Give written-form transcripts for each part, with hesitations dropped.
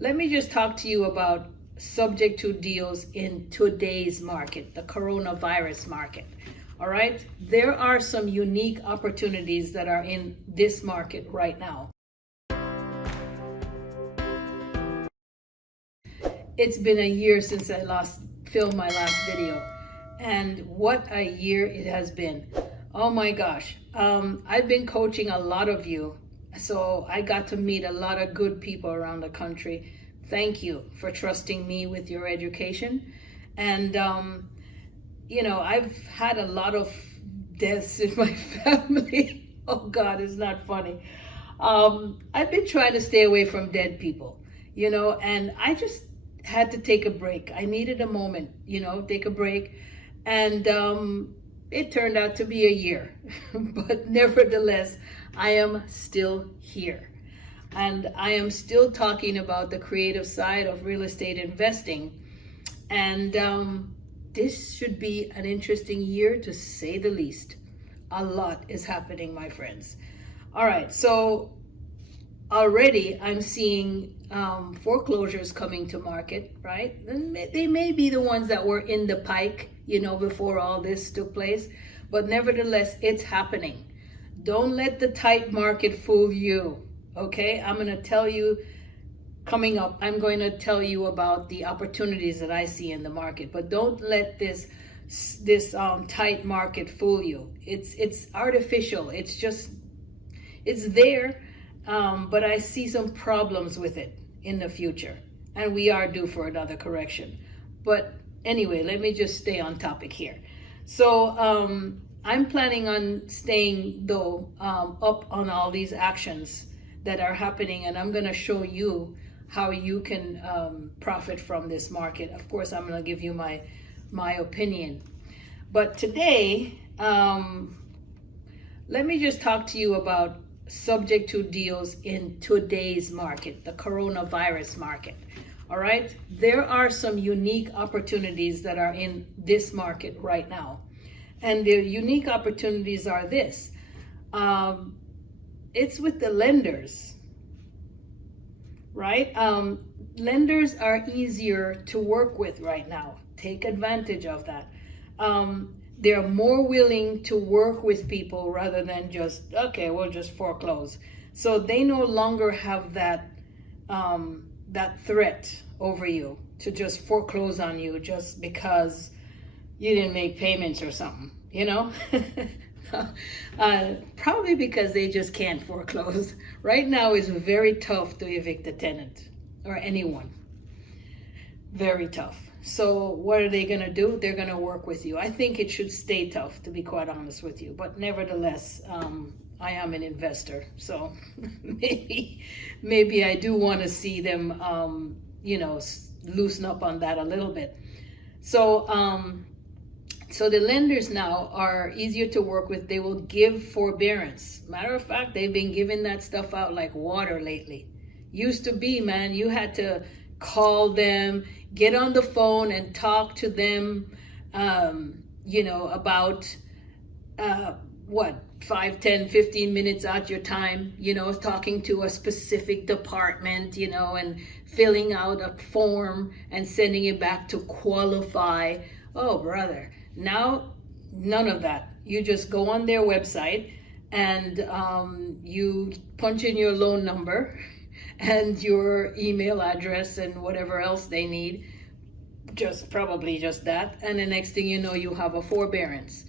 Let me just talk to you about subject to deals in today's market, the coronavirus market. All right. There are some unique opportunities that are in this market right now. It's been a year since I filmed my last video, and what a year it has been. Oh my gosh. I've been coaching a lot of you, so I got to meet a lot of good people around the country. Thank you for trusting me with your education. And I've had a lot of deaths in my family. Oh God, it's not funny. I've been trying to stay away from dead people, and I just had to take a break. I needed a moment, take a break. And it turned out to be a year. But nevertheless, I am still here. And I am still talking about the creative side of real estate investing. And this should be an interesting year, to say the least. A lot is happening, my friends. All right, so already I'm seeing foreclosures coming to market, right? And they may be the ones that were in the pike, before all this took place. But nevertheless, it's happening. Don't let the tight market fool you, okay? I'm going to tell you, coming up, I'm going to tell you about the opportunities that I see in the market. But don't let this tight market fool you. It's artificial. It's there, but I see some problems with it in the future. And we are due for another correction. But anyway, let me just stay on topic here. So I'm planning on staying, though, up on all these actions that are happening, and I'm going to show you how you can profit from this market. Of course, I'm going to give you my opinion. But today, let me just talk to you about subject to deals in today's market, the coronavirus market. All right. There are some unique opportunities that are in this market right now. And the unique opportunities are this. It's with the lenders, right? Lenders are easier to work with right now. Take advantage of that. They're more willing to work with people rather than just, okay, we'll just foreclose. So they no longer have that threat over you to just foreclose on you just because you didn't make payments or something, probably because they just can't foreclose. Right now it's very tough to evict a tenant or anyone. Very tough. So what are they going to do? They're going to work with you. I think it should stay tough, to be quite honest with you. But nevertheless, I am an investor. So maybe I do want to see them, loosen up on that a little bit. So the lenders now are easier to work with. They will give forbearance. Matter of fact, they've been giving that stuff out like water lately. Used to be, man, you had to call them, get on the phone and talk to them, about 5, 10, 15 minutes out your time, talking to a specific department, and filling out a form and sending it back to qualify. Oh, brother. Now, none of that. You just go on their website and you punch in your loan number and your email address and whatever else they need. Probably just that. And the next thing you know, you have a forbearance.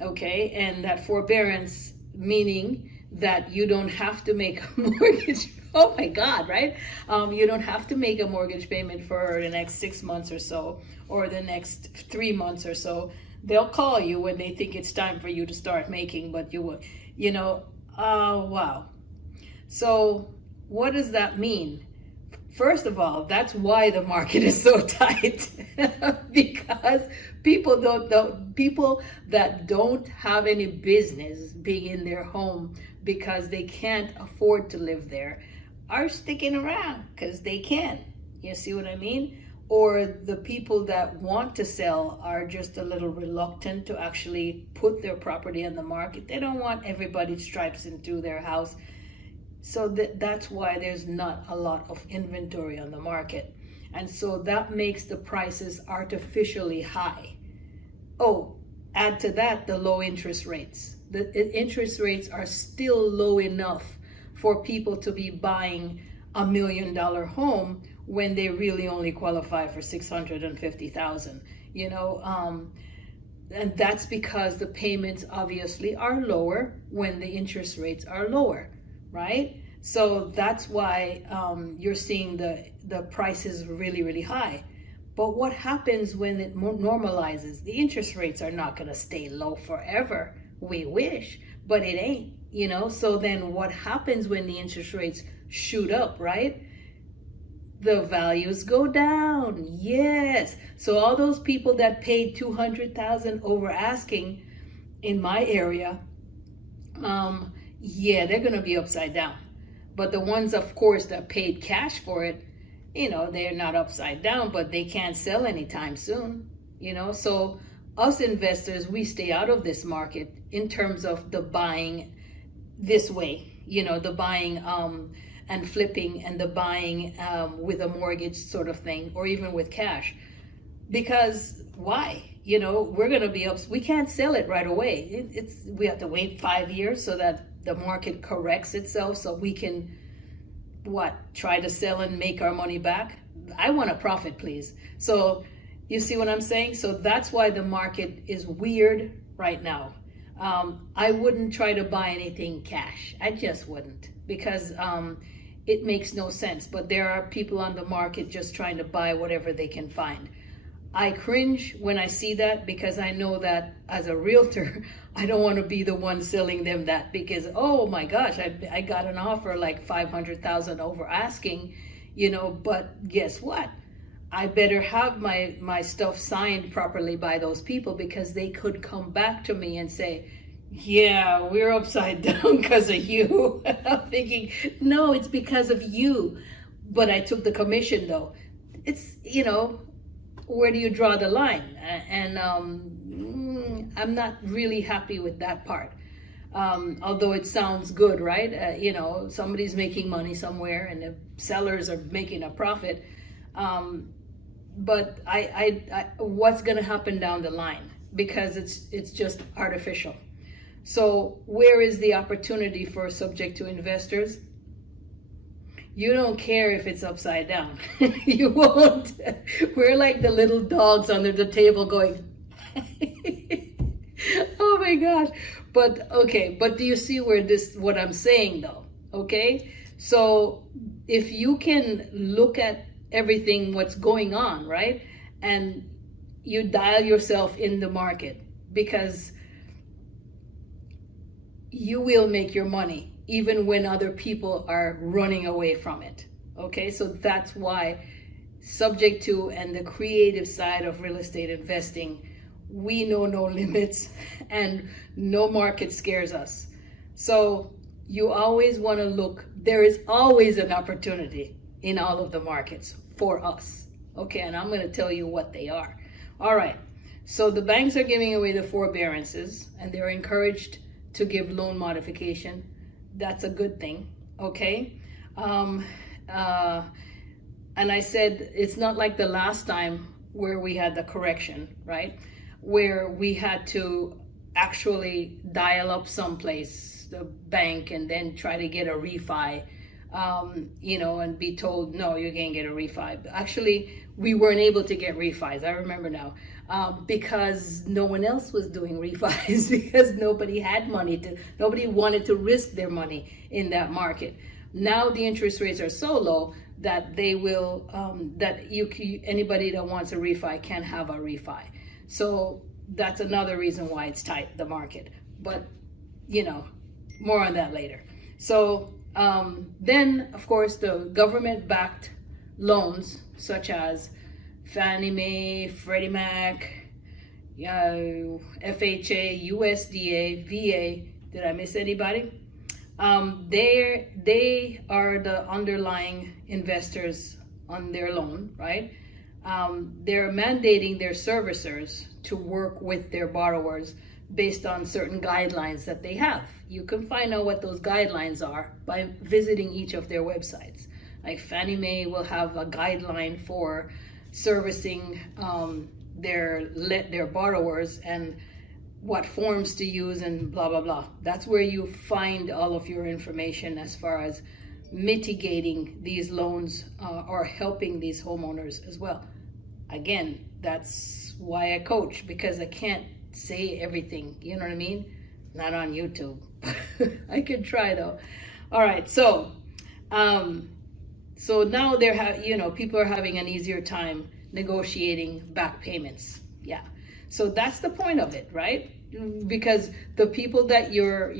Okay, and that forbearance meaning that you don't have to make a mortgage. Oh my God, right? You don't have to make a mortgage payment for the next 6 months or so, or the next 3 months or so. They'll call you when they think it's time for you to start making, but you will, wow. So what does that mean? First of all, that's why the market is so tight, because people that don't have any business being in their home because they can't afford to live there are sticking around because they can. You see what I mean? Or the people that want to sell are just a little reluctant to actually put their property on the market. They don't want everybody's stripes into their house. So that's why there's not a lot of inventory on the market. And so that makes the prices artificially high. Oh, add to that the low interest rates. The interest rates are still low enough for people to be buying $1 million home when they really only qualify for 650,000. And that's because the payments obviously are lower when the interest rates are lower, right? So that's why you're seeing the prices really, really high. But what happens when it normalizes? The interest rates are not going to stay low forever. We wish, but it ain't, So then what happens when the interest rates shoot up, right? The values go down. Yes. So all those people that paid 200,000 over asking in my area, they're going to be upside down. But the ones, of course, that paid cash for it, they're not upside down, but they can't sell anytime soon, So us investors, we stay out of this market in terms of the buying this way, the buying and flipping and the buying with a mortgage sort of thing, or even with cash. Because why? We're going to be up. We can't sell it right away. We have to wait 5 years so that the market corrects itself so we can try to sell and make our money back. I want a profit, please. So you see what I'm saying? So that's why the market is weird right now. I wouldn't try to buy anything cash. I just wouldn't, because it makes no sense. But there are people on the market just trying to buy whatever they can find. I cringe when I see that, because I know that as a realtor, I don't want to be the one selling them that, because, oh my gosh, I got an offer like 500,000 over asking, but guess what? I better have my stuff signed properly by those people, because they could come back to me and say, yeah, we're upside down because of you. I'm thinking, no, it's because of you. But I took the commission though. It's, where do you draw the line? And I'm not really happy with that part. Although it sounds good, right? Somebody's making money somewhere and the sellers are making a profit. But I what's going to happen down the line? Because it's just artificial. So where is the opportunity for subject to investors? You don't care if it's upside down. You won't. We're like the little dogs under the table going, oh my gosh. But okay, but do you see what I'm saying though? Okay. So if you can look at everything, what's going on, right? And you dial yourself in the market, because you will make your money even when other people are running away from it. Okay, so that's why subject to and the creative side of real estate investing, we know no limits and no market scares us. So you always want to look, there is always an opportunity in all of the markets for us. Okay, and I'm going to tell you what they are. All right, so the banks are giving away the forbearances and they're encouraged to give loan modification. That's a good thing, okay? And I said, it's not like the last time where we had the correction, right? Where we had to actually dial up someplace, the bank, and then try to get a refi, and be told, no, you can't get a refi. Actually, we weren't able to get refis, I remember now, because no one else was doing refis, because nobody had money nobody wanted to risk their money in that market. Now the interest rates are so low that they will, anybody that wants a refi can have a refi. So that's another reason why it's tight, the market. But, more on that later. So then, of course, the government-backed loans, such as Fannie Mae, Freddie Mac, FHA, USDA, VA, did I miss anybody? They are the underlying investors on their loan, right? They're mandating their servicers to work with their borrowers based on certain guidelines that they have. You can find out what those guidelines are by visiting each of their websites. Like Fannie Mae will have a guideline for servicing their borrowers and what forms to use and blah blah blah. That's where you find all of your information as far as mitigating these loans or helping these homeowners as well. Again, that's why I coach, because I can't say everything, you know what I mean? Not on YouTube. I could try though. All right, so now people are having an easier time negotiating back payments. Yeah, so that's the point of it, right? Because the people that you're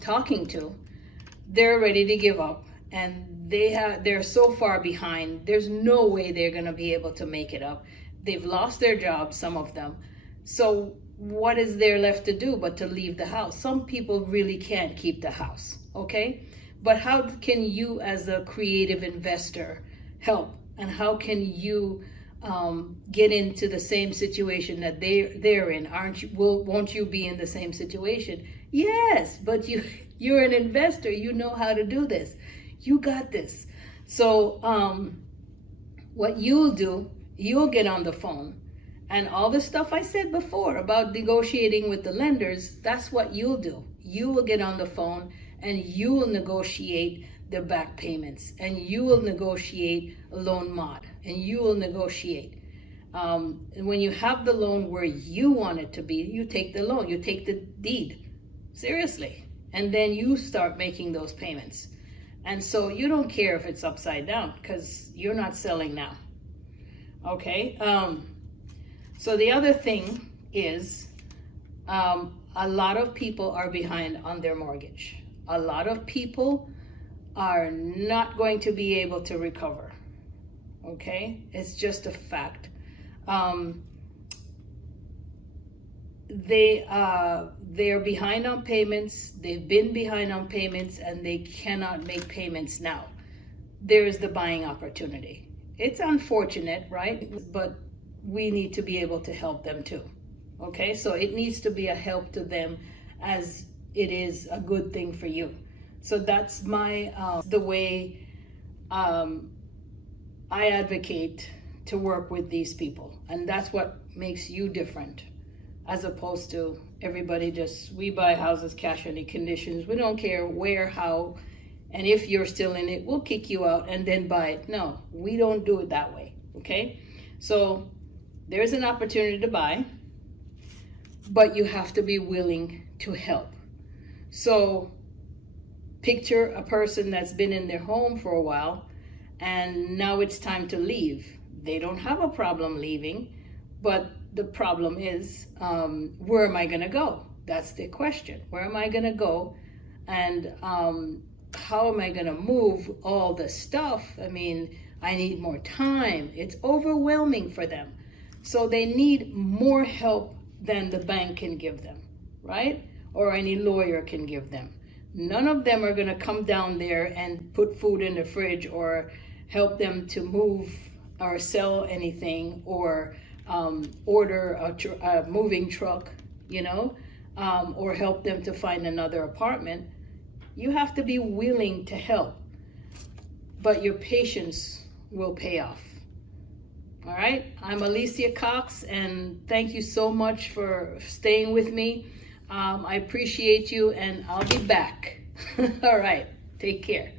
talking to, they're ready to give up, and they're so far behind. There's no way they're gonna be able to make it up. They've lost their jobs, some of them. So what is there left to do but to leave the house? Some people really can't keep the house, okay? But how can you as a creative investor help? And how can you get into the same situation that they're in? Won't you be in the same situation? Yes, but you're an investor. You know how to do this. You got this. So what you'll do, you'll get on the phone, and all the stuff I said before about negotiating with the lenders, that's what you'll do. You will get on the phone and you will negotiate the back payments, and you will negotiate a loan mod, and you will negotiate. And when you have the loan where you want it to be, you take the loan, you take the deed, seriously, and then you start making those payments. And so you don't care if it's upside down, because you're not selling now. Okay, so the other thing is a lot of people are behind on their mortgage. A lot of people are not going to be able to recover. Okay, it's just a fact. They are behind on payments. They've been behind on payments, and they cannot make payments now. There's the buying opportunity. It's unfortunate, right? But we need to be able to help them too. Okay, so it needs to be a help to them as it is a good thing for you. So that's the way I advocate to work with these people. And that's what makes you different, as opposed to everybody we buy houses cash any conditions. We don't care where, how, and if you're still in it, we'll kick you out and then buy it. No, we don't do it that way, okay? So there's an opportunity to buy, but you have to be willing to help. So picture a person that's been in their home for a while, and now it's time to leave. They don't have a problem leaving, but the problem is, where am I gonna go? That's the question. Where am I gonna go? And how am I gonna move all the stuff? I mean, I need more time. It's overwhelming for them. So they need more help than the bank can give them, right? Or any lawyer can give them. None of them are gonna come down there and put food in the fridge or help them to move or sell anything, or order a moving truck, or help them to find another apartment. You have to be willing to help, but your patience will pay off. All right, I'm Alicia Cox, and thank you so much for staying with me. I appreciate you, and I'll be back. All right, take care.